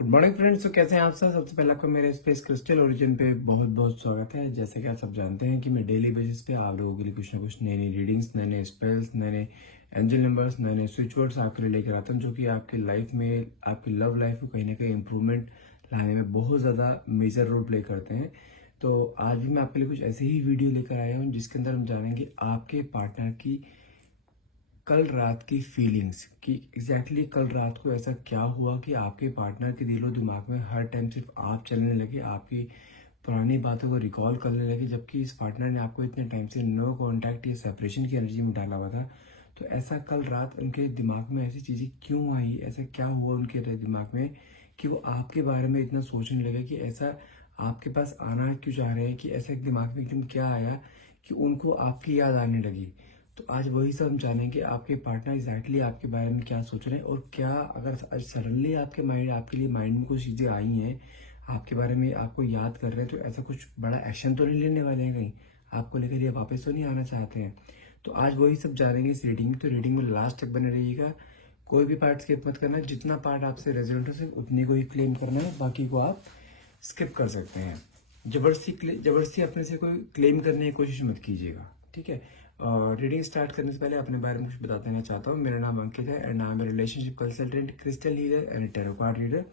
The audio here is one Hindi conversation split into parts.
Good morning friends. तो कैसे हैं आप सब? सबसे पहले आपका मेरे स्पेस क्रिस्टल ओरिजिन पे बहुत बहुत स्वागत है। जैसे कि आप सब जानते हैं कि मैं डेली बेसिस पे आप लोगों के लिए कुछ ना कुछ नई नई रीडिंग्स, नए नए स्पेल्स, नए नए एंजल नंबर्स, नए नए स्विच वर्ड्स आपके लिए लेकर आता हूँ, जो कि आपकी लाइफ में, आपकी लव लाइफ को कहीं ना कहीं इंप्रूवमेंट लाने में बहुत ज़्यादा मेजर रोल प्ले करते हैं। तो आज भी मैं आपके लिए कुछ ऐसे ही वीडियो लेकर आया हूँ जिसके अंदर हम जानेंगे आपके पार्टनर की कल रात की फीलिंग्स कि एग्जैक्टली कल रात को ऐसा क्या हुआ कि आपके पार्टनर के दिलो दिमाग में हर टाइम सिर्फ आप चलने लगे, आपकी पुरानी बातों को रिकॉल करने लगे, जबकि इस पार्टनर ने आपको इतने टाइम से नो कांटेक्ट या सेपरेशन की एनर्जी में डाला हुआ था। तो ऐसा कल रात उनके दिमाग में ऐसी चीज़ें क्यों आई, ऐसा क्या हुआ उनके दिमाग में कि वो आपके बारे में इतना सोचने लगे कि ऐसा आपके पास आना क्यों चाह रहे हैं, कि ऐसा दिमाग में एकदम क्या आया कि उनको आपकी याद आने लगी। तो आज वही सब हम जानेंगे आपके पार्टनर एग्जैक्टली आपके बारे में क्या सोच रहे हैं, और क्या अगर सडनली आपके लिए माइंड में कुछ चीज़ें आई हैं, आपके बारे में आपको याद कर रहे हैं, तो ऐसा कुछ बड़ा एक्शन तो नहीं लेने वाले हैं, कहीं आपको लेकर ये वापस तो नहीं आना चाहते हैं। तो आज वही सब जानेंगे इस रीडिंग में। तो रीडिंग में लास्ट तक बने रहिएगा, कोई भी पार्ट स्किप मत करना। जितना पार्ट आपसे रेजोनेट हो सिर्फ उतनी को ही क्लेम करना है, बाकी को आप स्किप कर सकते हैं। जबरदस्ती अपने से कोई क्लेम करने की कोशिश मत कीजिएगा, ठीक है। रीडिंग स्टार्ट करने से पहले अपने बारे में कुछ बता देना चाहता हूँ। मेरा नाम अंकित है and I am relationship consultant, crystal healer and tarot card reader.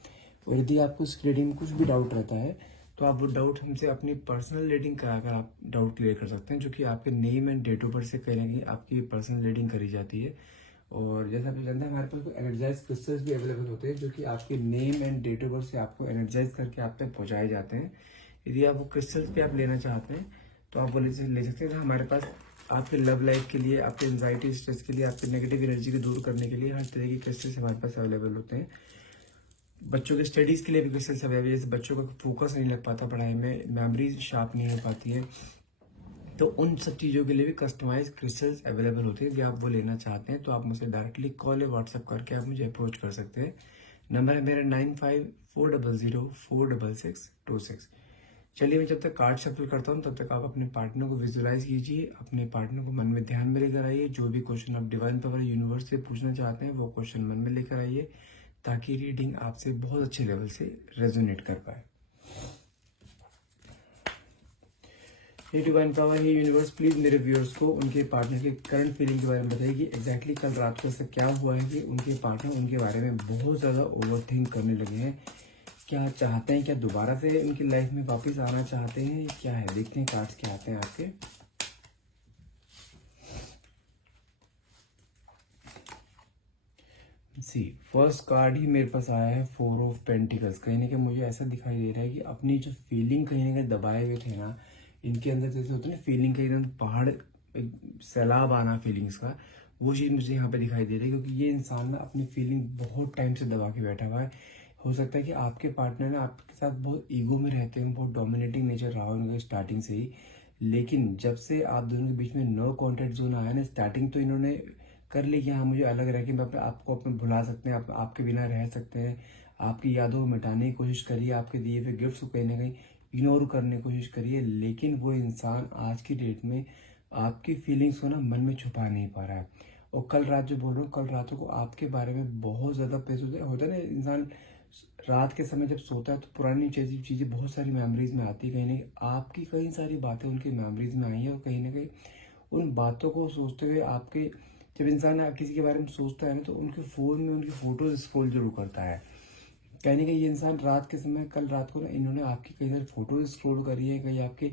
और यदि आपको इस रीडिंग में कुछ भी डाउट रहता है तो आप वो डाउट हमसे अपनी पर्सनल रीडिंग कराकर आप डाउट क्लियर कर सकते हैं, जो कि आपके name and date of birth से कहीं ना कहीं आपकी पर्सनल रीडिंग करी जाती है। और जैसा आप जानते हैं हमारे पास कोई एनर्जाइज क्रिस्टल्स भी अवेलेबल होते हैं, जो कि आपके name and date of birth से आपको एनर्जाइज करके आप तक पहुंचाए जाते हैं। यदि आप वो क्रिस्टल्स भी आप लेना चाहते हैं तो आप वो ले सकते हैं। तो हमारे पास आपके लव लाइफ के लिए, आपके एंजाइटी स्ट्रेस के लिए, आपके नेगेटिव एनर्जी को दूर करने के लिए हर तरह के क्रिस्टल्स हमारे पास अवेलेबल होते हैं। बच्चों के स्टडीज के लिए भी क्रिस्टल्स अवेलेबल है। जैसे बच्चों का फोकस नहीं लग पाता पढ़ाई में, मेमोरी शार्प नहीं हो पाती है, तो उन सब चीज़ों के लिए भी कस्टमाइज क्रिस्टल्स अवेलेबल होते हैं। यदि आप वो लेना चाहते हैं तो आप मुझे डायरेक्टली कॉल या व्हाट्सएप करके आप मुझे अप्रोच कर सकते हैं। नंबर है मेरा 9540046626। चलिए मैं जब तक कार्ड शफल करता हूँ तब तक आप अपने पार्टनर को विजुअलाइज कीजिए, अपने पार्टनर को मन में ध्यान में लेकर आइए। जो भी क्वेश्चन आप डिवाइन पावर यूनिवर्स से पूछना चाहते हैं वो क्वेश्चन मन में लेकर आइए, ताकि रीडिंग आपसे बहुत अच्छे लेवल से रेजोनेट कर पाए। हे divine power, hey universe, please मेरे व्यूअर्स को उनके पार्टनर के करंट फीलिंग के बारे में बताइए कि एग्जैक्टली कल रात को ऐसा क्या हुआ है कि उनके पार्टनर उनके बारे में बहुत ज़्यादा ओवर थिंक करने लगे हैं। क्या चाहते हैं, क्या दोबारा से उनकी लाइफ में वापस आना चाहते हैं, क्या है? देखते हैं कार्ड्स क्या आते हैं आपके। सी फर्स्ट कार्ड ही मेरे पास आया है 4 ऑफ पेंटिकल्स। कहीं ना कहीं मुझे ऐसा दिखाई दे रहा है कि अपनी जो फीलिंग कहीं ना कहीं दबाए हुए थे ना, इनके अंदर जैसे होता है ना फीलिंग का एकदम पहाड़, सैलाब आना फीलिंग्स का, वो चीज़ मुझे यहाँ पे दिखाई दे रही है। क्योंकि ये इंसान ना अपनी फीलिंग बहुत टाइम से दबा के बैठा हुआ है। हो सकता है कि आपके पार्टनर ना आपके साथ बहुत ईगो में रहते हैं, बहुत डोमिनेटिंग नेचर रहा उनका स्टार्टिंग से ही। लेकिन जब से आप दोनों के बीच में नो कॉन्टेक्ट जोन आया ना, स्टार्टिंग तो इन्होंने कर ली कि हाँ मुझे अलग रह के मैं आपको अपने भुला सकते हैं, आपके बिना रह सकते हैं, आपकी यादों को मिटाने की कोशिश करिए, आपके दिए हुए गिफ्ट्स को कहीं ना कहीं इग्नोर करने की कोशिश करिए। लेकिन वो इंसान आज की डेट में आपकी फीलिंग्स को ना मन में छुपा नहीं पा रहा है। और कल रात जो बोल रहा हूँ, कल रातों को आपके बारे में बहुत ज़्यादा प्रेस होता है ना। इंसान रात के समय जब सोता है तो पुरानी चीज़ें बहुत सारी मेमोरीज में आती है। कहीं ना कहीं आपकी कई सारी बातें उनकी मेमोरीज में आई हैं, और कहीं ना कहीं उन बातों को सोचते हुए आपके, जब इंसान किसी के बारे में सोचता है ना तो उनके फ़ोन में उनकी फ़ोटोज स्क्रॉल जरूर करता है। कहीं ना कहीं ये इंसान रात के समय, कल रात को ना इन्होंने आपकी कई सारी फोटोज स्क्रॉल करी है, कहीं आपके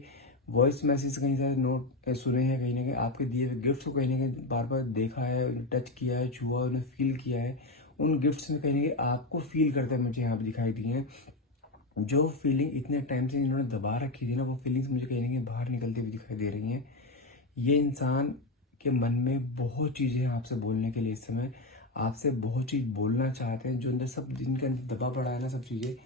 वॉइस मैसेज कहीं सारे नोट सुने हैं, कहीं ना कहीं आपके दिए हुए गिफ्ट्स को कहीं ना कहीं बार बार देखा है, उन्हें टच किया है, छुआ, उन्हें फील किया है। उन गिफ्ट्स में कहीं ना कहीं आपको फील करता है, मुझे यहाँ पे दिखाई दी है। जो फीलिंग इतने टाइम से इन्होंने दबा रखी थी ना, वो फीलिंग्स मुझे कहीं ना कहीं बाहर निकलती हुई दिखाई दे रही हैं। ये इंसान के मन में बहुत चीज़ें हैं आपसे बोलने के लिए। इस समय आपसे बहुत चीज़ बोलना चाहते हैं, जो अंदर सब जिनके अंदर दबा पड़ा है ना, सब चीज़ें,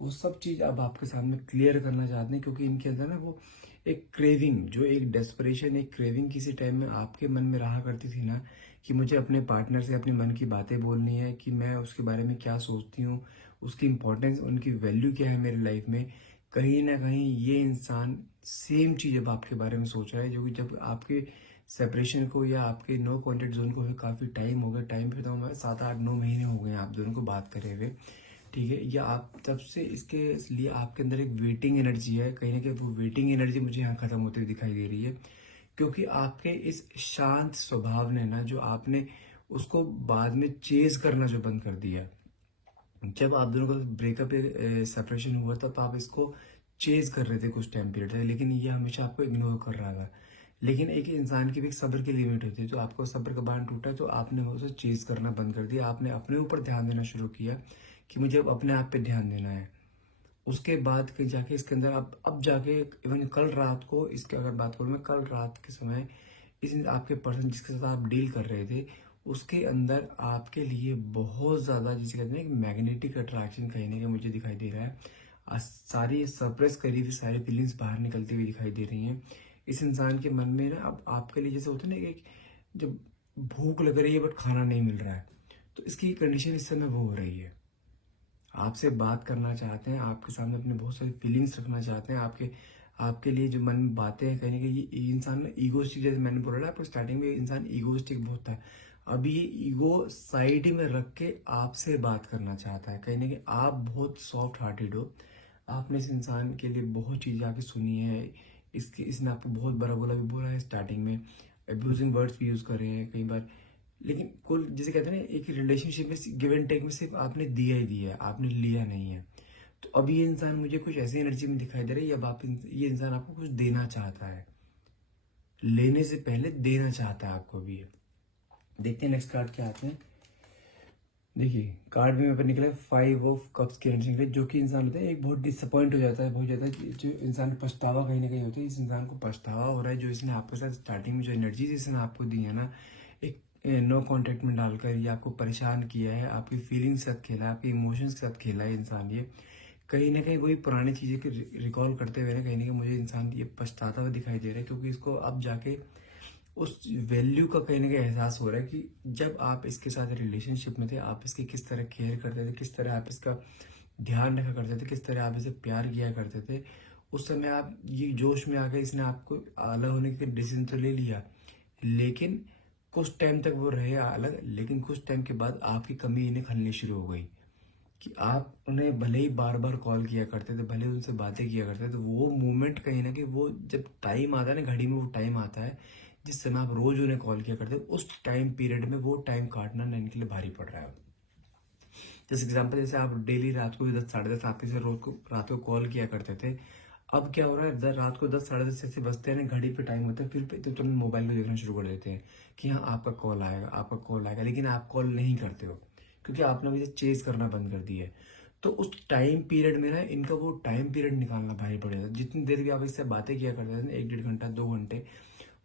वो सब चीज़ अब आपके सामने क्लियर करना चाहते हैं। क्योंकि इनके अंदर ना वो एक क्रेविंग, जो एक डेस्परेशन, एक क्रेविंग किसी टाइम में आपके मन में रहा करती थी ना, कि मुझे अपने पार्टनर से अपने मन की बातें बोलनी है, कि मैं उसके बारे में क्या सोचती हूँ, उसकी इंपॉर्टेंस, उनकी वैल्यू क्या है मेरी लाइफ में। कहीं ना कहीं ये इंसान सेम चीज़ अब आपके बारे में सोच रहा है, जो कि जब आपके सेपरेशन को या आपके नो कॉन्टेक्ट जोन को काफ़ी टाइम हो गया, टाइम पे तो हमारे 7 8 9 महीने हो गए हैं आप दोनों को बात करे हुए। ठीक है, या आप तब से इसके लिए आपके अंदर एक वेटिंग एनर्जी है, कहीं ना कहीं वो वेटिंग एनर्जी मुझे यहाँ खत्म होती हुई दिखाई दे रही है, क्योंकि आपके इस शांत स्वभाव ने ना, जो आपने उसको बाद में चेज करना जो बंद कर दिया, जब आप दोनों का ब्रेकअप सेपरेशन हुआ तब आप इसको चेज कर रहे थे कुछ टाइम पीरियड तक, लेकिन ये हमेशा आपको इग्नोर कर रहा था। लेकिन एक इंसान की भी एक सब्र की लिमिट होती है, तो आपको सब्र का बांध टूटा तो आपने उसे चेज करना बंद कर दिया, आपने अपने ऊपर ध्यान देना शुरू किया कि मुझे अब अपने आप पे ध्यान देना है। उसके बाद कहीं जाके इसके अंदर अब जाके इवन कल रात को, इसके अगर बात करूँ मैं, कल रात के समय इस आपके पर्सन जिसके साथ आप डील कर रहे थे उसके अंदर आपके लिए बहुत ज़्यादा, जिसे कहते हैं एक मैग्नेटिक अट्रैक्शन कहीं ना कहीं मुझे दिखाई दे रहा है। सारी सप्रेस करी हुई सारी फीलिंग्स बाहर निकलती हुई दिखाई दे रही हैं इस इंसान के मन में ना। अब आपके लिए जैसे होता है ना कि जब भूख लग रही है बट खाना नहीं मिल रहा है, तो इसकी कंडीशन इस समय वो हो रही है। आपसे बात करना चाहते हैं, आपके सामने अपने बहुत सारी फीलिंग्स रखना चाहते हैं, आपके आपके लिए जो मन में बातें हैं, कहीं ना कहीं ये इंसान ना ईगोस्टिक, जैसे मैंने बोला ना आपको स्टार्टिंग में, इंसान ईगोस्टिक बहुत था। अभी ये ईगो साइड में रख के आपसे बात करना चाहता है। कहीं ना कहीं आप बहुत सॉफ्ट हार्टेड हो, आपने इस इंसान के लिए बहुत चीज़ें आके सुनी है, इसने आपको बहुत बड़ा बोला भी बोला है स्टार्टिंग में, अब्यूजिंग वर्ड्स भी यूज़ करे हैं कई बार। लेकिन कुल जिसे कहते हैं ना, एक रिलेशनशिप में गिव एंड टेक में सिर्फ आपने दिया ही दिया है, आपने लिया नहीं है। तो अब ये इंसान मुझे कुछ ऐसी एनर्जी में दिखाई दे रहा है, अब ये इंसान आपको कुछ देना चाहता है, लेने से पहले देना चाहता है आपको भी। देखते हैं नेक्स्ट कार्ड क्या आते हैं। देखिए कार्ड में मेरे पर निकला 5 ऑफ कप्स की एनर्जी निकली, जो कि इंसान होता है एक बहुत डिसअपॉइंट हो जाता है, बहुत ज़्यादा, जो इंसान पछतावा कहीं ना कहीं होता है, इस इंसान को पछतावा हो रहा है जो इसने आपके साथ स्टार्टिंग में जो एनर्जी इसने आपको दी है ना, एक नो कॉन्टेक्ट में डालकर ये आपको परेशान किया है, आपकी फीलिंग्स के साथ खेला है, आपके इमोशंस के साथ खेला है इंसान। ये कहीं ना कहीं वही पुरानी चीज़ें के रिकॉल करते हुए ना, कहीं ना कहीं मुझे इंसान ये पछताता हुआ दिखाई दे रहा है, क्योंकि इसको अब जाके उस वैल्यू का कहीं ना कहीं एहसास हो रहा है कि जब आप इसके साथ रिलेशनशिप में थे, आप इसकी किस तरह केयर करते थे, किस तरह आप इसका ध्यान रखा करते थे, किस तरह आप इसे प्यार किया करते थे। उस समय आप ये जोश में आकर इसने आपको अलग होने के डिसीजन तो ले लिया, लेकिन कुछ टाइम तक वो रहे अलग, लेकिन कुछ टाइम के बाद आपकी कमी इन्हें खलनी शुरू हो गई कि आप उन्हें भले ही बार बार कॉल किया करते थे, भले उनसे बातें किया करते थे, तो वो मोमेंट कहीं ना कहीं, वो जब टाइम आता है ना घड़ी में, वो टाइम आता है जिस समय आप रोज उन्हें कॉल किया करते, उस टाइम पीरियड में वो टाइम काटना ना इनके लिए भारी पड़ रहा है। जैसे एग्जाम्पल, जैसे आप डेली रात को 10 साढ़े 10 आपके से रोज को रात को कॉल किया करते थे, अब क्या हो रहा है, रात को 10 साढ़े 10 जैसे बजते हैं ना, घड़ी पे टाइम होता है, फिर तो तुरंत मोबाइल को देखना शुरू कर देते हैं कि हाँ आपका कॉल आएगा, आपका कॉल आएगा, लेकिन आप कॉल नहीं करते हो क्योंकि आपने मुझे चेज करना बंद कर दिया है। तो उस टाइम पीरियड में ना इनका वो टाइम पीरियड निकालना भारी पड़ेगा। जितनी देर भी आप इससे बातें किया करते थे ना, 1 1.5 घंटा 2 घंटे,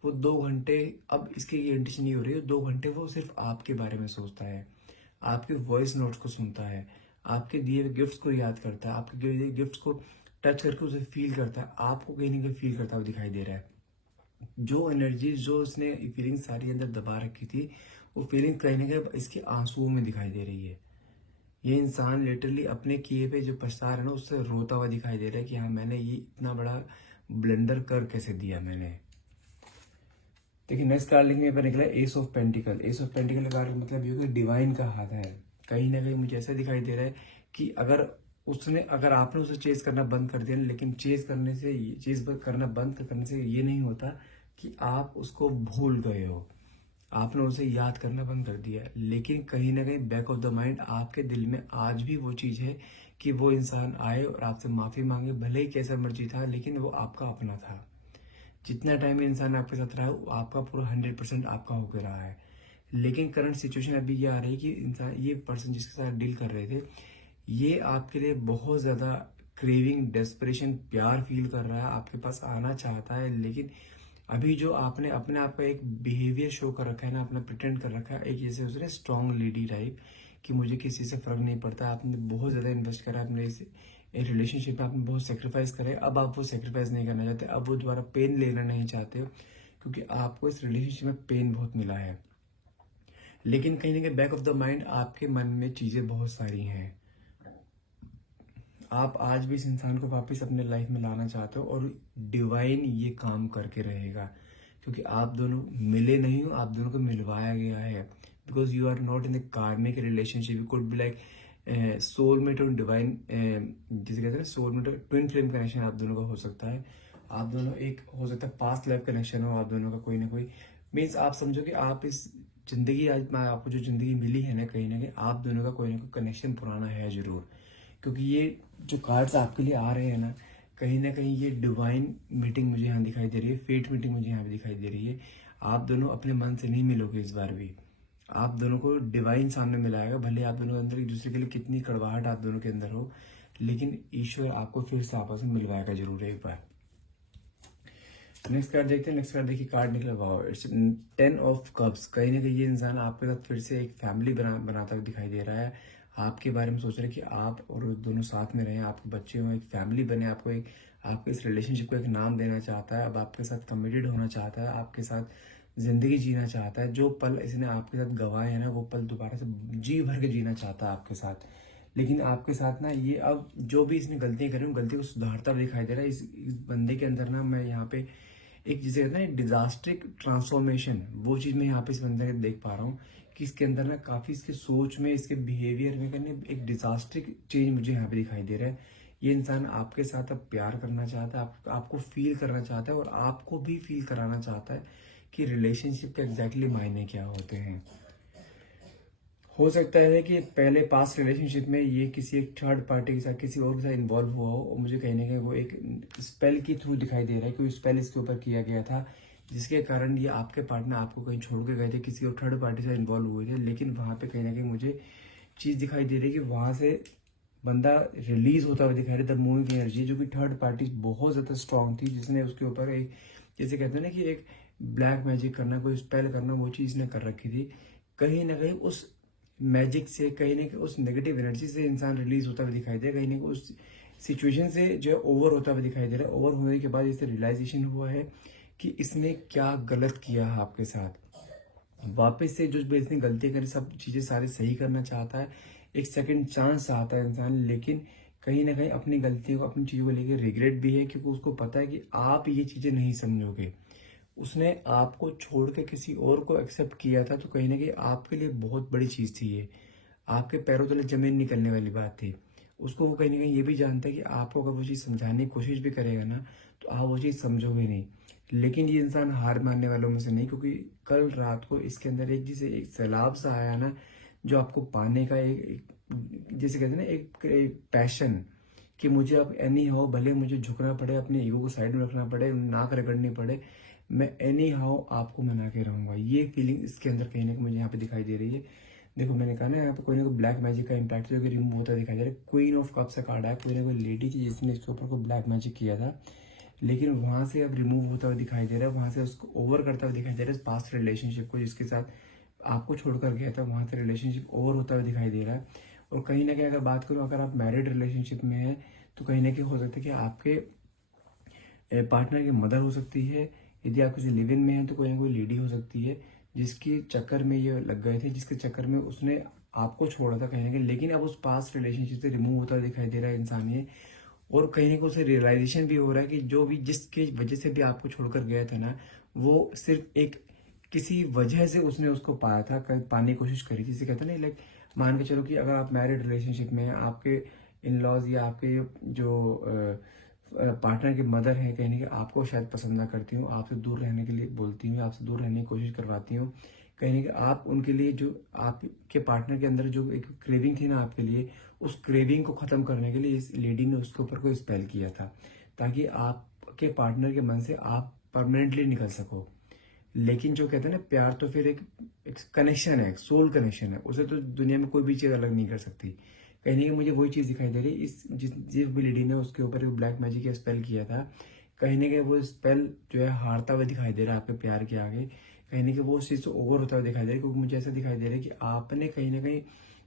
वो 2 घंटे अब इसकी ये इंटेंशन नहीं हो रही है, 2 घंटे वो सिर्फ आपके बारे में सोचता है, आपके वॉइस नोट्स को सुनता है, आपके दिए हुए गिफ्ट्स को याद करता है, आपके दिए हुए गिफ्ट्स को टच करके उसे फील करता है, आपको कहीं ना कहीं फील करता हुआ दिखाई दे रहा है। जो एनर्जी, जो उसने फीलिंग सारी अंदर दबा रखी थी, वो फीलिंग कहीं ना कहीं इसके आंसुओं में दिखाई दे रही है। ये इंसान लिटरली अपने किए पे जो पछता रहा है ना, उससे रोता हुआ दिखाई दे रहा है कि हाँ मैंने ये इतना बड़ा ब्लेंडर कर कैसे दिया मैंने। देखिए नेक्स्ट कार्ड लिखने पर निकला S of pentacle. S of pentacle का कार्ड मतलब ये डिवाइन का हाथ है। कहीं ना कहीं मुझे ऐसा दिखाई दे रहा है कि अगर आपने उसे चेज करना बंद कर दिया, लेकिन चेज करना बंद करने से ये नहीं होता कि आप उसको भूल गए हो, आपने उसे याद करना बंद कर दिया, लेकिन कहीं ना कहीं बैक ऑफ द माइंड आपके दिल में आज भी वो चीज है कि वो इंसान आए और आपसे माफी मांगे, भले ही कैसा मर्जी था, लेकिन वो आपका अपना था। जितना टाइम इंसान आपके साथ रहा वो आपका पूरा 100% आपका होकर रहा है। लेकिन करंट सिचुएशन अभी ये आ रही है कि इंसान, ये पर्सन जिसके साथ डील कर रहे थे, ये आपके लिए बहुत ज्यादा क्रेविंग, डेस्परेशन, प्यार फील कर रहा है, आपके पास आना चाहता है, लेकिन अभी जो आपने अपने आप का एक बिहेवियर शो कर रखा है ना, अपना प्रिटेंड कर रखा है, एक जैसे उसने स्ट्रॉन्ग लेडी टाइप कि मुझे किसी से फर्क नहीं पड़ता, आपने बहुत ज्यादा इन्वेस्ट करा अपने इस रिलेशनशिप में, आपने बहुत सेक्रीफाइस करे, अब आप वो सेक्रीफाइस नहीं करना चाहते, अब वो दोबारा पेन लेना नहीं चाहते हो, क्योंकि आपको इस रिलेशनशिप में पेन बहुत मिला है। लेकिन कहीं ना कहीं बैक ऑफ द माइंड आपके मन में चीजें बहुत सारी हैं, आप आज भी इस इंसान को वापस अपने लाइफ में लाना चाहते हो, और डिवाइन ये काम करके रहेगा, क्योंकि आप दोनों मिले नहीं हो, आप दोनों को मिलवाया गया है, because you are not in the karmic relationship. You could be like soulmate और डिवाइन, जिसे कहते हैं सोलमेट और ट्विन फ्लेम कनेक्शन आप दोनों का हो सकता है। आप दोनों एक हो सकता है पास्ट लाइफ कनेक्शन हो आप दोनों का कोई ना कोई। मीन्स आप समझो कि आप इस जिंदगी, आज आपको जो जिंदगी मिली है ना कहीं आप दोनों का कोई ना कोई कनेक्शन पुराना है जरूर। क्योंकि ये जो कार्ड्स आपके लिए आ रहे हैं ना कहीं ये डिवाइन मीटिंग मुझे यहाँ दिखाई दे रही है, फेट मीटिंग मुझे यहाँ पे दिखाई दे रही है। आप दोनों अपने मन से नहीं मिलोगे इस बार भी, आप दोनों को डिवाइन सामने मिलाएगा। भले आप दोनों के अंदर एक दूसरे के लिए कितनी कड़वाहट आप दोनों के अंदर हो, लेकिन ईश्वर आपको फिर से आपस में मिलवाएगा जरूर एक बार। नेक्स्ट कार्ड देखते हैं। नेक्स्ट कार्ड देखिए, कार्ड निकला वाओ, इट्स 10 ऑफ कप्स। कहीं ना कहीं ये इंसान आपके साथ फिर से एक फैमिली बनाता हुआ दिखाई दे रहा है। आपके बारे में सोच रहे हैं कि आप और दोनों साथ में रहें, आपके बच्चे हों, एक फैमिली बने, आपको एक आपके इस रिलेशनशिप को एक नाम देना चाहता है। अब आपके साथ कमिटेड होना चाहता है, आपके साथ जिंदगी जीना चाहता है। जो पल इसने आपके साथ गंवाए हैं ना, वो पल दोबारा से जी भर के जीना चाहता है आपके साथ। लेकिन आपके साथ ना ये अब जो भी इसने गलतियां करी उन गलतियों को सुधारता हुआ दिखाई दे रहा है। इस बंदे के अंदर ना मैं यहाँ पे एक जिसे कहते हैं डिजास्ट्रिक ट्रांसफॉर्मेशन, वो चीज मैं यहाँ पे इस बंदे को देख पा रहा हूँ कि इसके अंदर ना काफी इसके सोच में, इसके बिहेवियर में करने एक डिजास्ट्रिक चेंज मुझे यहाँ पे दिखाई दे रहा है। ये इंसान आपके साथ अब प्यार करना चाहता है, आपको फील करना चाहता है और आपको भी फील कराना चाहता है कि रिलेशनशिप के एग्जैक्टली मायने क्या होते हैं। हो सकता है कि पहले पास्ट रिलेशनशिप में ये किसी एक थर्ड पार्टी के साथ, किसी और के साथ इन्वॉल्व हुआ हो और मुझे कहीं ना कहीं वो एक स्पेल के थ्रू दिखाई दे रहा है, कोई स्पेल इसके ऊपर किया गया था जिसके कारण ये आपके पार्टनर आपको कहीं छोड़ के गए थे, किसी और थर्ड पार्टी से इन्वॉल्व हुए थे। लेकिन वहां पे कहीं ना कहीं मुझे चीज दिखाई दे रही है कि वहां से बंदा रिलीज होता हुआ दिखाई दे, द मूविंग एनर्जी, जो कि थर्ड पार्टी बहुत ज्यादा स्ट्रांग थी, जिसने उसके ऊपर एक, जैसे कहते हैं ना कि एक ब्लैक मैजिक करना, कोई स्पेल करना, वो चीज ने कर रखी थी। कहीं ना कहीं उस मैजिक से, कहीं ना कहीं उस नेगेटिव एनर्जी से इंसान रिलीज होता हुआ दिखाई दे, कहीं ना कहीं उस सिचुएशन से जो है ओवर होता हुआ दिखाई दे रहा है। ओवर होने के बाद इसे रियलाइजेशन हुआ है कि इसने क्या गलत किया है आपके साथ। वापस से जो भी इसने गलती करी, सब चीजें सारी सही करना चाहता है, एक सेकंड चांस चाहता है इंसान। लेकिन कहीं ना कहीं अपनी गलतियों को, अपनी चीजों को लेकर रिग्रेट भी है, क्योंकि उसको पता है कि आप ये चीजें नहीं समझोगे। उसने आपको छोड़ के किसी और को एक्सेप्ट किया था, तो कहीं ना कहीं आपके लिए बहुत बड़ी चीज थी ये, आपके पैरों तले जमीन निकलने वाली बात थी। उसको वो कहीं ना कहीं ये भी जानता है कि आपको अगर वो चीज समझाने की कोशिश भी करेगा ना, तो आप वो चीज समझोगे नहीं। लेकिन ये इंसान हार मानने वालों में से नहीं, क्योंकि कल रात को इसके अंदर एक जिसे एक सैलाब सा आया ना, जो आपको पाने का जैसे कहते हैं ना एक पैशन, कि मुझे अब एनी हाउ, भले मुझे झुकना पड़े, अपने ईगो को साइड में रखना पड़े, नाक रगड़नी पड़े, मैं एनी हाउ आपको मना के रहूंगा। ये फीलिंग इसके अंदर कहीं ना कहीं मुझे यहाँ पे दिखाई दे रही है। देखो मैंने कहा ना, यहाँ पे कोई ना कोई ब्लैक मैजिक का इम्पैक्ट जो कि रिमूव होता दिखाई दे रहा है। क्वीन ऑफ कप्स का कार्ड है, कोई ना कोई लेडी थी जिसने इसके ऊपर कोई ब्लैक मैजिक किया था, लेकिन वहां से अब रिमूव होता हुआ दिखाई दे रहा है, वहां से उसको ओवर करता हुआ दिखाई दे रहा है। पास्ट रिलेशनशिप को जिसके साथ आपको छोड़कर गया था, वहां से रिलेशनशिप ओवर होता हुआ दिखाई दे रहा है। और कहीं ना कहीं अगर बात करूं, अगर आप मैरिड रिलेशनशिप में है, तो कहीं ना कहीं हो सकता है कि आपके पार्टनर की मदर हो सकती है। यदि आप किसी लिव इन में हैं, तो कोई ना कोई लेडी हो सकती है जिसके चक्कर में ये लग गए थे, जिसके चक्कर में उसने आपको छोड़ा था कहीं ना कहीं। लेकिन अब उस पास्ट रिलेशनशिप से रिमूव होता दिखाई दे रहा है इंसान ये, और कहीं ना कहीं उसे रियलाइजेशन भी हो रहा है कि जो भी जिसकी वजह से भी आपको छोड़कर गया था ना, वो सिर्फ एक किसी वजह से उसने उसको पाया था, पाने की कोशिश करी थी। जिसे कहते हैं ना, लाइक मान के चलो कि अगर आप मैरिड रिलेशनशिप में हैं, आपके इन लॉज या आपके जो पार्टनर की मदर है, कहीं ना कहीं आपको शायद पसंद ना करती हूँ, आपसे दूर रहने के लिए बोलती हूँ, आपसे दूर रहने की कोशिश करवाती हूँ। कहीं ना कहीं आप उनके लिए, जो आपके पार्टनर के अंदर जो एक क्रेविंग थी ना आपके लिए, उस क्रेविंग को खत्म करने के लिए इस लेडी ने उसके ऊपर कोई स्पेल किया था, ताकि आपके पार्टनर के मन से आप परमानेंटली निकल सको। लेकिन जो कहते हैं ना, प्यार तो फिर एक कनेक्शन है, एक सोल कनेक्शन है, उसे तो दुनिया में कोई भी चीज अलग नहीं कर सकती। कहीं ना कहीं मुझे वही चीज दिखाई दे रही है, जिस भी लेडी ने उसके ऊपर ब्लैक मैजिक का स्पेल किया था, कहीं ना कहीं वो स्पेल जो है हारता हुआ दिखाई दे रहा है आपके प्यार के आगे। कहीं ना कहीं वो उस चीज से ओवर होता हुआ दिखाई दे रहा है, क्योंकि मुझे ऐसा दिखाई दे रहा है कि आपने कहीं ना कहीं,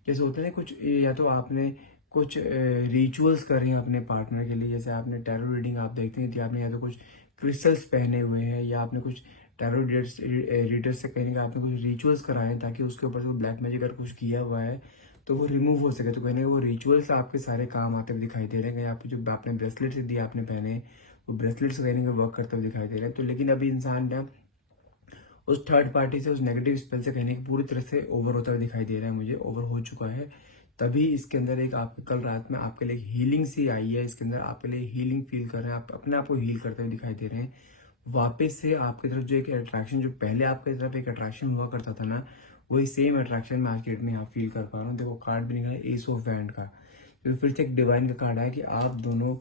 जैसे होता है ना कुछ, या तो आपने कुछ रिचुअल्स कर रहे हैं अपने पार्टनर के लिए, जैसे आपने टैरो रीडिंग आप देखते हैं, आपने या तो कुछ क्रिस्टल्स पहने हुए हैं, या आपने कुछ टैरो रीडर्स से कहीं आपने कुछ रिचुअल्स कराए हैं, ताकि उसके ऊपर से ब्लैक मैजिक अगर कुछ किया हुआ है तो वो रिमूव हो सके। तो कहीं वो रिचुअल्स आपके सारे काम आते हुए दिखाई दे रहे हैं। कहीं आपके जो आपने ब्रेसलेट्स दिए आपने पहने, वो ब्रेसलेट्स कहीं ना वर्क करते हुए दिखाई दे रहे हैं। तो लेकिन अभी इंसान ना उस थर्ड पार्टी से, उस नेगेटिव स्पेल से कहीं पूरी तरह से ओवर होता हुआ दिखाई दे रहा है, मुझे ओवर हो चुका है। तभी इसके अंदर एक आपके कल रात में आपके लिए हीलिंग सी आई है, इसके अंदर आपके लिए हीलिंग फील कर रहे हैं, आप अपने आप को हील करते हुए दिखाई दे रहे हैं। वापस से आपकी तरफ जो एक अट्रैक्शन, जो पहले आपकी तरफ एक अट्रैक्शन हुआ करता था ना, वही सेम अट्रैक्शन मैं आज की डेट में यहाँ फील कर पा रहा हूँ। देखो कार्ड भी निकला है एस ऑफ वैंड का, तो फिर से एक डिवाइन का कार्ड है कि आप दोनों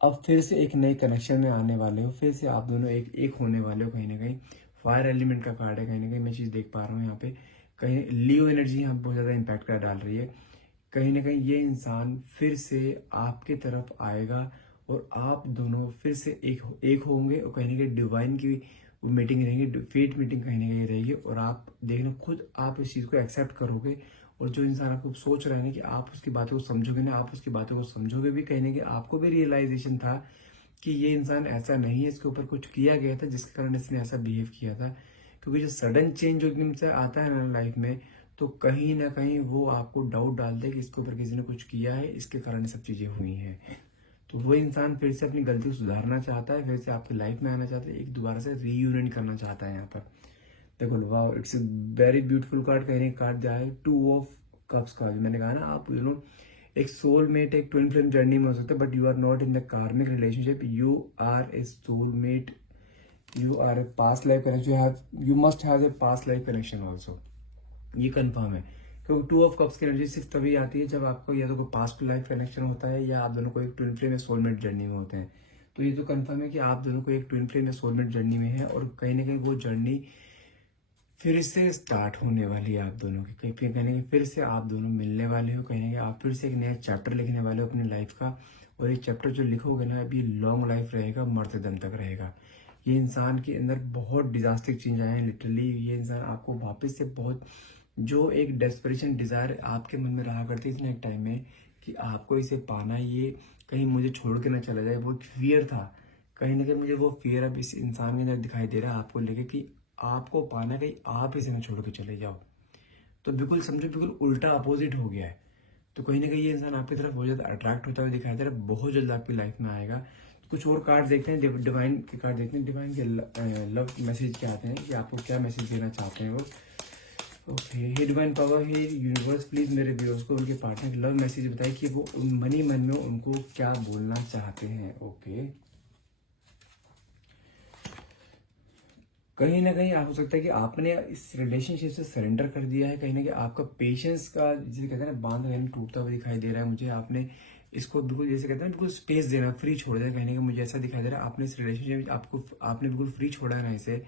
अब फिर से एक नए कनेक्शन में आने वाले हो, फिर से आप दोनों एक होने वाले हो कहीं ना कहीं। फायर एलिमेंट का कार्ड है, कहीं ना कहीं मैं चीज़ देख पा रहा हूँ यहाँ पे। कहीं लियो एनर्जी यहाँ बहुत ज़्यादा इम्पैक्ट कर डाल रही है। कहीं ना कहीं ये इंसान फिर से आपकी तरफ आएगा और आप दोनों फिर से एक होंगे, और कहीं ना कहीं डिवाइन की वो मीटिंग रहेगी, फेट मीटिंग कहीं ना कहीं रहेगी, और आप देखना खुद आप इस चीज़ को एक्सेप्ट करोगे। और जो इंसान आपको सोच रहा है ना कि आप उसकी बातों को समझोगे ना, आप उसकी बातों को समझोगे भी, कहीं ना कहीं आपको भी रियलाइजेशन था कि ये इंसान ऐसा नहीं है, इसके ऊपर कुछ किया गया था जिसके कारण इसने ऐसा बिहेव किया था। क्योंकि जो सडन चेंज जो एकदम से आता है ना लाइफ में, तो कहीं ना कहीं वो आपको डाउट डालता है कि इसके ऊपर किसी ने कुछ किया है, इसके कारण सब चीजें हुई हैं। तो वो इंसान फिर से अपनी गलती को सुधारना चाहता है, फिर से आपकी लाइफ में आना चाहता है, एक दोबारा से रीयूनियन करना चाहता है यहाँ पर। देखो wow, it's a very beautiful card. कहीं कार्ड दिया है 2 ऑफ कप्स का। मैंने कहा ना, आप एक सोलमेट, एक ट्विन फ्लेम जर्नी में हो सकते हैं, but you are not in the karmic relationship, you are a soulmate, you are a past life connection, you must have a past life connection also, ये कंफर्म है। क्योंकि 2 ऑफ कप्स की एनर्जी सिर्फ तभी आती है जब आपको या तो कोई पास्ट लाइफ कनेक्शन होता है, या आप दोनों को एक ट्विन फ्लेम या सोलमेट जर्नी में होते हैं। तो ये तो कंफर्म है कि आप दोनों को एक ट्विन फ्लेम या सोलमेट जर्नी में है, और कहीं ना कहीं वो जर्नी फिर से स्टार्ट होने वाली है आप दोनों की। कहीं ना कहीं फिर से आप दोनों मिलने वाले हो, कहीं ना कहीं आप फिर से एक नया चैप्टर लिखने वाले हो अपनी लाइफ का। और ये चैप्टर जो लिखोगे ना, अभी लॉन्ग लाइफ रहेगा, मरते दम तक रहेगा। ये इंसान के अंदर बहुत डिजास्टिक चेंज आए हैं लिटरली। ये इंसान आपको वापस से बहुत, जो एक डेस्परेशन डिजायर आपके मन में रहा करती थी ना एक टाइम में कि आपको इसे पाना, ये कहीं मुझे छोड़ के ना चला जाए, वो एक फियर था। कहीं ना कहीं मुझे वो फियर अब इस इंसान के अंदर दिखाई दे रहा है आपको लेके, कि आपको पाना, कहीं आप इसे ना छोड़ के चले जाओ। तो बिल्कुल समझो, बिल्कुल उल्टा अपोजिट हो गया है। तो कहीं ना कहीं ये इंसान आपकी तरफ बहुत ज्यादा अट्रैक्ट होता हुआ दिखाई दे रहा है, बहुत जल्द आपकी लाइफ में आएगा। कुछ और कार्ड देखते हैं, डिवाइन के कार्ड देखते हैं, डिवाइन के लव मैसेज क्या आते हैं, कि आपको क्या मैसेज देना चाहते हैं वो। Okay, hey divine power, hey universe, please मेरे व्यूअर्स को उनके पार्टनर लव मैसेज बताइए कि वो मनी मन में उनको क्या बोलना चाहते हैं। ओके, कहीं ना कहीं आप हो सकता है कि आपने इस रिलेशनशिप से सरेंडर कर दिया है। कहीं ना कहीं आपका पेशेंस का, जिसे कहते हैं ना, बांध कहीं टूटता हुआ दिखाई दे रहा है मुझे। आपने इसको बिल्कुल, जैसे कहते हैं बिल्कुल स्पेस देना, फ्री छोड़ दिया। कहीं ना कहीं मुझे ऐसा दिखाई दे रहा है आपने इस रिलेशनशिप आपने बिल्कुल फ्री छोड़ा है ना इसे।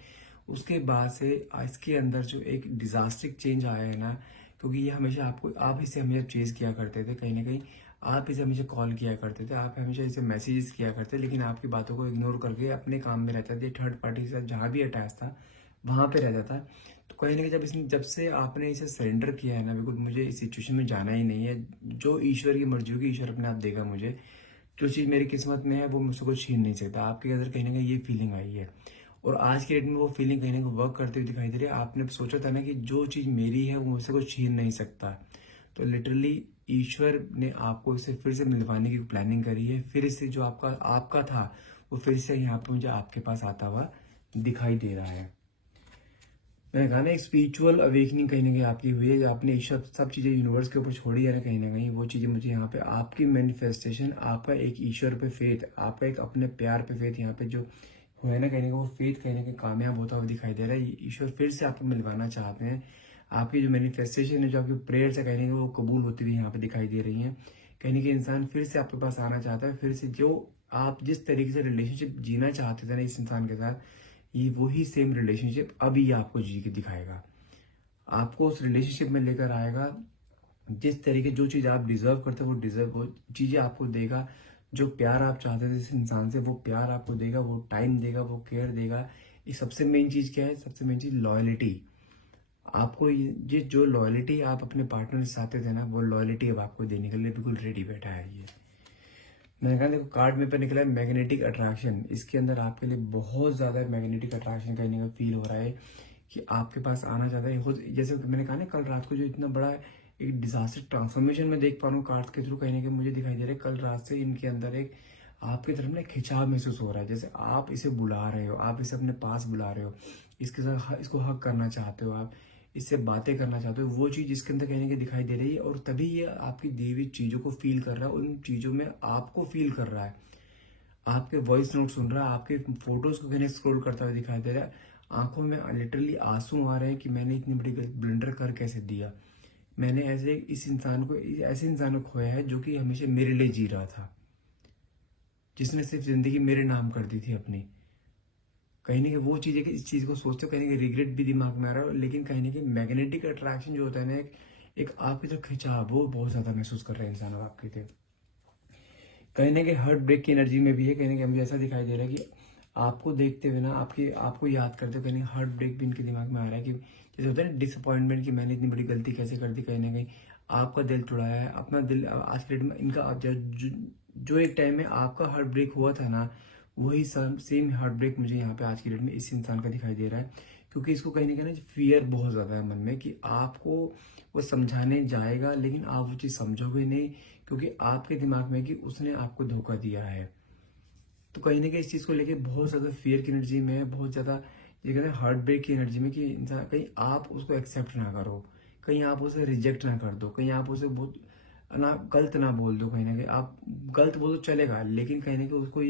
उसके बाद से इसके अंदर जो एक डिजास्टिक चेंज आया है ना, क्योंकि ये हमेशा आप इसे हमेशा चेज किया करते थे, कहीं ना कहीं आप इसे हमेशा कॉल किया करते थे, आप हमेशा इसे मैसेजेस किया करते, लेकिन आपकी बातों को इग्नोर करके अपने काम में रहता था, थर्ड पार्टी के साथ जहाँ भी अटैच था वहां पे रहता था। तो कहीं ना कहीं जब से आपने इसे सरेंडर किया है ना, बिल्कुल मुझे इस सिचुएशन में जाना ही नहीं है, जो ईश्वर की मर्जी होगी, ईश्वर अपने आप देगा मुझे। जो चीज़ मेरी किस्मत में है वो मुझसे कुछ छीन नहीं सकता। आपके अंदर कहीं ना कहीं ये फीलिंग आई है, और आज के डेट में वो फीलिंग कहीं ना कहीं वर्क करते हुए दिखाई दे रही है। आपने सोचा था ना कि जो चीज़ मेरी है वो मुझसे कुछ छीन नहीं सकता, तो लिटरली ईश्वर ने आपको इसे फिर से मिलवाने की प्लानिंग करी है। फिर से जो आपका था वो फिर से यहाँ पे मुझे आपके पास आता हुआ दिखाई दे रहा है। मैंने कहा ना, एक स्पिरिचुअल अवेकनिंग कहीं ना कहीं आपकी हुई है। आपने ईश्वर सब चीजें यूनिवर्स के ऊपर छोड़ी है ना, कहीं ना कहीं वो चीजें मुझे यहाँ पे आपकी मैनिफेस्टेशन, आपका एक ईश्वर पे फेथ, आपका एक अपने प्यार पे फेथ यहाँ पे जो हुआ है ना, कहीं ना कहीं वो फेथ कहीं ना कहीं कामयाब होता हुआ दिखाई दे रहा है। ईश्वर फिर से आपको मिलवाना चाहते हैं। आपकी जो मैनिफेस्टेशन है, जो आपकी प्रेयर्स है, कहीं ना कहीं वो कबूल होती हुई यहाँ पे दिखाई दे रही है। कहीं ना कहीं इंसान फिर से आपके पास आना चाहता है, फिर से जो आप जिस तरीके से रिलेशनशिप जीना चाहते थे ना इस इंसान के साथ, ये वही सेम रिलेशनशिप अभी आपको जी के दिखाएगा, आपको उस रिलेशनशिप में लेकर आएगा। जिस तरीके, जो चीज आप डिजर्व करते हो वो चीजें आपको देगा। जो प्यार आप चाहते थे इस इंसान से, वो प्यार आपको देगा, वो टाइम देगा, वो केयर देगा। ये सबसे मेन चीज क्या है? सबसे मेन चीज लॉयलिटी। आपको ये जो लॉयलिटी आप अपने पार्टनर से चाहते थे ना, वो लॉयलिटी अब आपको देने के लिए बिल्कुल रेडी बैठा है ये। मैंने कहा देखो, कार्ड में पे निकला है मैग्नेटिक अट्रैक्शन। इसके अंदर आपके लिए बहुत ज्यादा मैग्नेटिक अट्रैक्शन करने का फील हो रहा है कि आपके पास आना चाहता है। जैसे मैंने कहा ना, कल रात को जो इतना बड़ा एक डिजास्टर ट्रांसफॉर्मेशन में देख पा रहा हूँ कार्ड्स के थ्रू, कहीं ना कहीं मुझे दिखाई दे रहा है कल रात से इनके अंदर एक आपकी तरफ ना खिंचाव महसूस हो रहा है। जैसे आप इसे बुला रहे हो, आप इसे अपने पास बुला रहे हो, इसके साथ इसको हक करना चाहते हो आप, इससे बातें करना चाहते हो, वो चीज़ इसके अंदर कहने की दिखाई दे रही है। और तभी ये आपकी दी हुई चीज़ों को फील कर रहा है, उन चीज़ों में आपको फील कर रहा है, आपके वॉइस नोट सुन रहा है, आपके फोटोज को कहने स्क्रॉल करता हुआ दिखाई दे रहा है। आंखों में लिटरली आंसू आ रहे हैं कि मैंने इतनी बड़ी ब्लंडर कर कैसे दिया। मैंने ऐसे इंसान को खोया है जो कि हमेशा मेरे लिए जी रहा था, जिसने सिर्फ जिंदगी मेरे नाम कर दी थी अपनी। कहीं ना कहीं वो चीज़ है कि इस चीज़ को सोचते हो, कहीं ना कहीं रिग्रेट भी दिमाग में आ रहा है। लेकिन कहीं ना कहीं मैग्नेटिक अट्रैक्शन जो होता है ना, एक आपकी जो खिंचाव, वो बहुत ज़्यादा महसूस कर रहे हैं इंसान अब आपके थे। कहीं ना कहीं हार्ट ब्रेक की एनर्जी में भी है। कहीं ना कहीं मुझे ऐसा दिखाई दे रहा है कि आपको देखते हुए ना, आपको याद करते हुए कहीं ना हार्ट ब्रेक भी इनके दिमाग में आ रहा है कि जैसे होता है ना डिसअपॉइंटमेंट, कि मैंने इतनी बड़ी गलती कैसे कर दी। कहीं ना कहीं आपका दिल तोड़ाया है, अपना दिल आज के डेट में इनका जो एक टाइम में आपका हार्ट ब्रेक हुआ था ना, वही सेम हार्ट ब्रेक मुझे यहाँ पे आज की डेट में इस इंसान का दिखाई दे रहा है। क्योंकि इसको कहीं ना कहीं ना फियर बहुत ज्यादा है मन में कि आपको वो समझाने जाएगा, लेकिन आप वो चीज समझोगे नहीं, क्योंकि आपके दिमाग में कि उसने आपको धोखा दिया है। तो कहीं ना कहीं इस चीज को लेके बहुत ज्यादा फियर की एनर्जी में है, बहुत ज्यादा ये कहते हैं हार्ट ब्रेक की एनर्जी में, कि इंसान कहीं आप उसको एक्सेप्ट ना करो, कहीं आप उसे रिजेक्ट ना कर दो, कहीं आप उसे बहुत ना गलत ना बोल दो। कहीं ना कहीं आप गलत बोल दो चलेगा, लेकिन कहीं ना कहीं उसको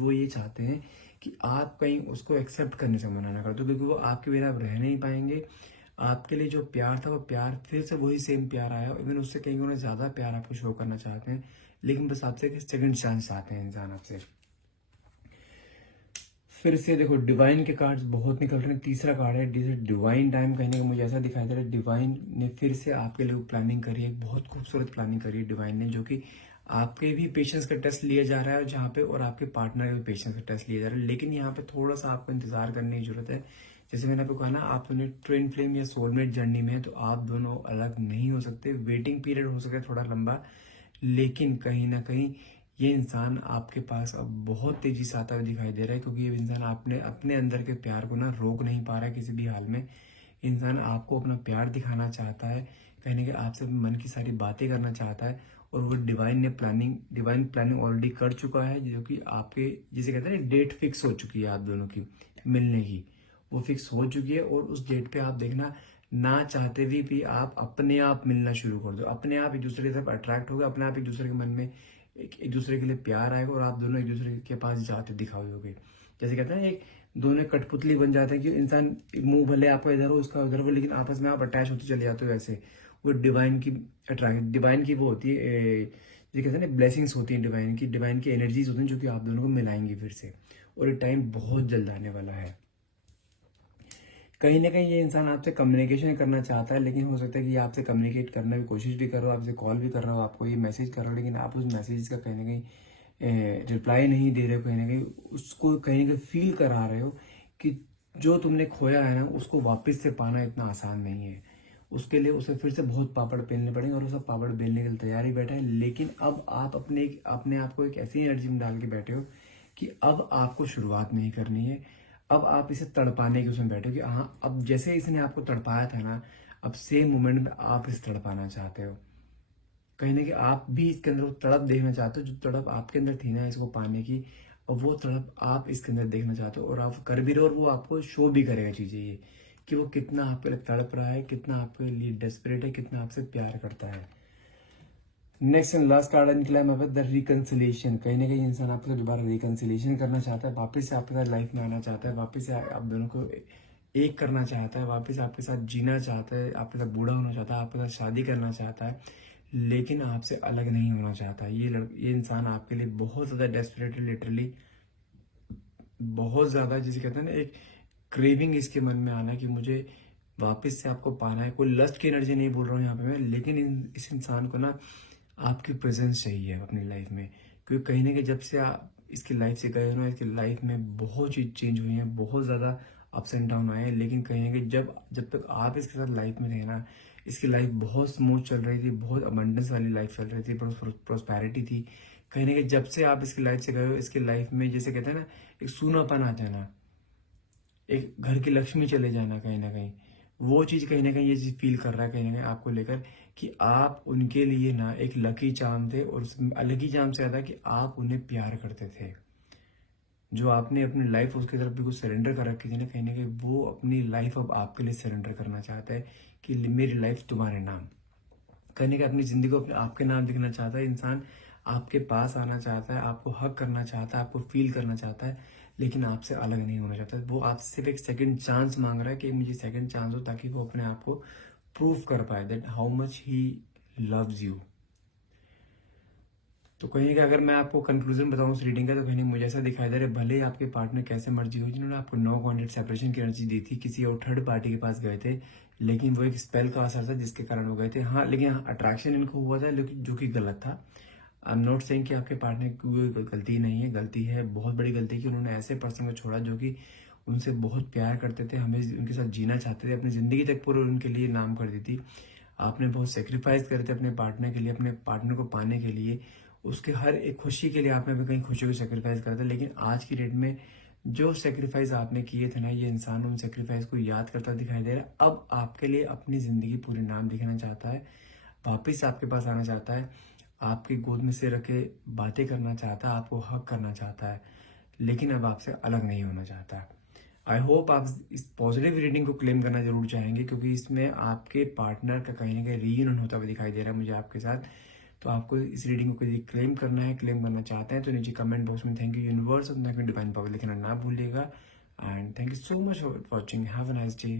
वो ये चाहते हैं कि आप कहीं उसको एक्सेप्ट करने से मना ना कर दो, क्योंकि वो आपके बिना अब रह नहीं पाएंगे। आपके लिए जो प्यार था, वो प्यार फिर से वही सेम प्यार आया, इवन उससे कहीं गुना ज्यादा प्यार आपको शो करना चाहते हैं। लेकिन बस आपसे एक सेकंड चांस चाहते हैं इंसान आपसे। फिर से देखो डिवाइन के कार्ड्स बहुत निकल रहे हैं। तीसरा कार्ड है डिवाइन टाइम। कहने का मुझे ऐसा दिखाई दे रहा है डिवाइन ने फिर से आपके लिए प्लानिंग करी है, बहुत खूबसूरत प्लानिंग करी है डिवाइन ने, जो कि आपके भी पेशेंस का टेस्ट लिया जा रहा है जहाँ पे, और आपके पार्टनर का भी पेशेंस का टेस्ट लिया जा रहा है। लेकिन यहाँ पे थोड़ा सा आपको इंतजार करने की जरूरत है। जैसे मैंने आपको कहा ना, आप दोनों ट्विन फ्लेम या सोलमेट जर्नी में है, तो आप दोनों अलग नहीं हो सकते। वेटिंग पीरियड हो सके थोड़ा लंबा, लेकिन कहीं ना कहीं ये इंसान आपके पास अब बहुत तेजी से आता हुआ दिखाई दे रहा है, क्योंकि ये इंसान आपने अपने अंदर के प्यार को ना रोक नहीं पा रहा है किसी भी हाल में। इंसान आपको अपना प्यार दिखाना चाहता है, कहने के आपसे मन की सारी बातें करना चाहता है। और वो डिवाइन प्लानिंग ऑलरेडी कर चुका है, जो कि आपके जिसे कहते हैं डेट फिक्स हो चुकी है आप दोनों की मिलने की, वो फिक्स हो चुकी है। और उस डेट पे आप देखना, ना चाहते भी आप अपने आप मिलना शुरू कर दो, अपने आप एक दूसरे की तरफ अट्रैक्ट हो गए, अपने आप एक दूसरे के मन में एक दूसरे के लिए प्यार आएगा, और आप दोनों एक दूसरे के पास जाते दिखाओगे। जैसे कहते हैं एक दोनों कठपुतली बन जाते हैं, कि इंसान मुंह भले आपका इधर हो उसका उधर हो, लेकिन आपस में आप अटैच होते चले जाते हो। वैसे वो डिवाइन की वो होती है, ये कहते हैं ना ब्लेसिंग्स होती है डिवाइन की एनर्जीज होती हैं, जो कि आप दोनों को मिलाएंगी फिर से। और ये टाइम बहुत जल्द आने वाला है। कहीं ना कहीं ये इंसान आपसे कम्युनिकेशन करना चाहता है, लेकिन हो सकता है कि ये आपसे कम्युनिकेट करने की कोशिश भी कर रहा हो, आपसे कॉल भी कर रहा हो, आपको ये मैसेज कर रहा हो, लेकिन आप उस मैसेज का कहीं ना कहीं रिप्लाई नहीं दे रहे हो। कहीं ना कहीं उसको कहीं ना कहीं फील करा रहे हो कि जो तुमने खोया है ना, उसको वापस से पाना इतना आसान नहीं है। उसके लिए उसे फिर से बहुत पापड़ बेलने पड़ेंगे, और वो सब पापड़ बेलने के लिए तैयार ही बैठा है। लेकिन अब आप अपने आप को एक ऐसी एनर्जी में डाल के बैठे हो कि अब आपको शुरुआत नहीं करनी है। अब आप इसे तड़पाने के उसमें बैठे हो कि हाँ, अब जैसे इसने आपको तड़पाया था ना, अब सेम मोमेंट में आप इसे तड़पाना चाहते हो। कहीं ना कहीं आप भी इसके अंदर वो तड़प देखना चाहते हो, जो तड़प आपके अंदर थी ना इसको पाने की, और वो तड़प आप इसके अंदर देखना चाहते हो। और आप कर भी रहे हो, और वो आपको शो भी करेगा चीजें ये, कि वो कितना आपके लिए तड़प रहा है, कितना आपके लिए डेस्परेट है, कितना आपसे प्यार करता है। नेक्स्ट एंड लास्ट कार्ड निकला है हमारे पास द रिकंसिलिएशन। कहीं ना कहीं इंसान आपसे दोबारा रिकंसिलिएशन करना चाहता है, वापस से आपके साथ लाइफ में आना चाहता है, वापस से आप दोनों को एक करना चाहता है, वापस आपके साथ जीना चाहता है, आपके साथ बूढ़ा होना चाहता है, आपके साथ शादी करना चाहता है, लेकिन आपसे अलग नहीं होना चाहता। ये इंसान आपके लिए बहुत ज्यादा डेस्परेट, लिटरली बहुत ज्यादा, जिसे कहते हैं ना एक क्रेविंग इसके मन में आना कि मुझे वापस से आपको पाना है। कोई लस्ट की एनर्जी नहीं बोल रहा हूँ यहाँ पे मैं, लेकिन इस इंसान को ना आपकी प्रेजेंस चाहिए अपनी लाइफ में। क्योंकि कहीं ना कहीं जब से आप इसकी लाइफ से गए हो ना, इसकी लाइफ में बहुत चीज चेंज हुई है, बहुत ज्यादा अप्स एंड डाउन आए हैं। लेकिन कहीं ना कहीं जब तक आप इसके साथ लाइफ में थे ना, इसकी लाइफ बहुत स्मूथ चल रही थी, बहुत अबंडेंस वाली लाइफ चल रही थी, बहुत प्रोस्पैरिटी थी। कहीं ना कहीं जब से आप इसकी लाइफ से गए हो, इसकी लाइफ में जैसे कहते हैं ना एक सूनापन आ जाना, एक घर की लक्ष्मी चले जाना, कहीं ना कहीं वो चीज कहीं ना कहीं ये चीज फील कर रहा है कहीं ना कहीं आपको लेकर, कि आप उनके लिए ना एक लकी चार्म थे, और अलग ही चार्म से ज्यादा कि आप उन्हें प्यार करते थे। जो आपने अपनी लाइफ उसकी तरफ भी कुछ सरेंडर कर रखी थी ना, कहीं ना कहीं वो अपनी लाइफ अब आपके लिए सरेंडर करना चाहता है कि मेरी लाइफ तुम्हारे नाम। कहीं ना कहीं अपनी जिंदगी को अपने आपके नाम लिखना चाहता है इंसान। आपके पास आना चाहता है, आपको हक करना चाहता है, आपको फील करना चाहता है, लेकिन आपसे अलग नहीं होना चाहता। वो आपसे सिर्फ एक सेकंड चांस मांग रहा है कि मुझे सेकंड चांस हो, ताकि वो अपने आप को प्रूव कर पाए that how much he loves you. तो कहीं का अगर मैं आपको कंक्लूजन बताऊं उस रीडिंग का, तो कहीं मुझे ऐसा दिखाई दे रहा है, भले ही आपके पार्टनर कैसे मर्जी हो, जिन्होंने आपको नो कॉन्टेक्ट सेपरेशन की एनर्जी दी थी, किसी और थर्ड पार्टी के पास गए थे, लेकिन वो एक स्पेल का असर था जिसके कारण वो गए थे। हाँ, लेकिन अट्रैक्शन इनको हुआ था, लेकिन जो कि गलत था। आई एम नॉट सेइंग कि आपके पार्टनर की कोई गलती नहीं है, गलती है, बहुत बड़ी गलती कि उन्होंने ऐसे पर्सन को छोड़ा जो कि उनसे बहुत प्यार करते थे, हमें उनके साथ जीना चाहते थे, अपनी जिंदगी तक पूरे उनके लिए नाम कर दी थी। आपने बहुत सेक्रीफाइस करे थे अपने पार्टनर के लिए, अपने पार्टनर को पाने के लिए, उसके हर एक खुशी के लिए आपने भी कहीं खुशी को सेक्रीफाइस करा था। लेकिन आज की डेट में जो सेक्रीफाइस आपने किए थे ना, ये इंसान उन सेक्रीफाइस को याद करता दिखाई दे रहा है। अब आपके लिए अपनी जिंदगी पूरे नाम लिखना चाहता है, वापिस आपके पास आना चाहता है, आपकी गोद में से रखे बातें करना चाहता है, आपको हक करना चाहता है, लेकिन अब आपसे अलग नहीं होना चाहता है। आई होप आप इस पॉजिटिव रीडिंग को क्लेम करना जरूर चाहेंगे, क्योंकि इसमें आपके पार्टनर का कहीं ना कहीं रीयूनियन होता हुआ दिखाई दे रहा है मुझे आपके साथ। तो आपको इस रीडिंग को यदि क्लेम करना है, क्लेम करना चाहते हैं, तो नीचे कमेंट बॉक्स में थैंक यू यूनिवर्स और डिवाइन पावर लिखना ना भूलिएगा। And thank you so much for watching. Have a nice day.